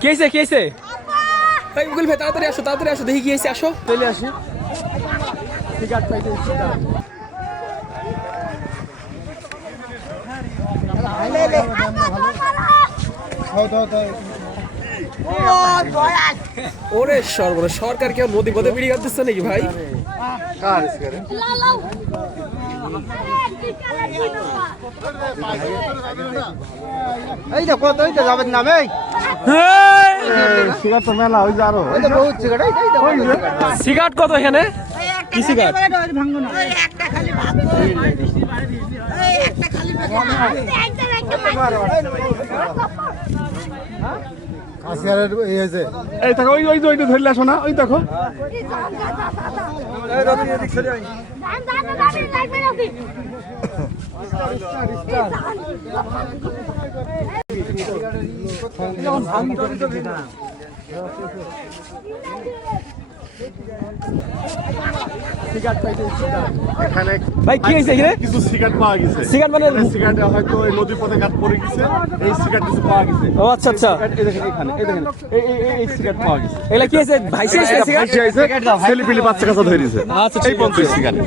কেছে ভাই মুকুল ভাই তাড়াতাড়ি আসো দেখি কি হয়েছে আসো চলে আসি সিগারেট পাইতে ওরে সরকার কেউ নদী পথে বিড়ি কাটতেছে নাকি ভাই এই দেখো তো এইটা যাবেন না ভাই সিগারেট তো মেলা হই যারো এই তো বহুত সিগারেট এই দেখো সিগারেট কত এখানে কি সিগারেট ভাঙো না একটা খালি ভাত এই একটা খালি কাশিয়ারের এই আছে এই দেখো ওই ধরলে আসো না ওই দেখো এই রবি এদিক সরে আই ভাই কি হয়েছে এখানে কিছু সিগারেট পাওয়া গেছে সিগারেট মানে সিগারেট হয়তো ওই নদীর পথে ঘাট পড়ে গেছে এই সিগারেট কিছু পাওয়া গেছে ও আচ্ছা এই দেখেন এখানে এই সিগারেট পাওয়া গেছে এগুলা কি হয়েছে ভাইসে সিগারেট ছেলে পিলে বাচ্চা কাচ্চা ধরে দিয়েছে আচ্ছা এই 50 সিগারেট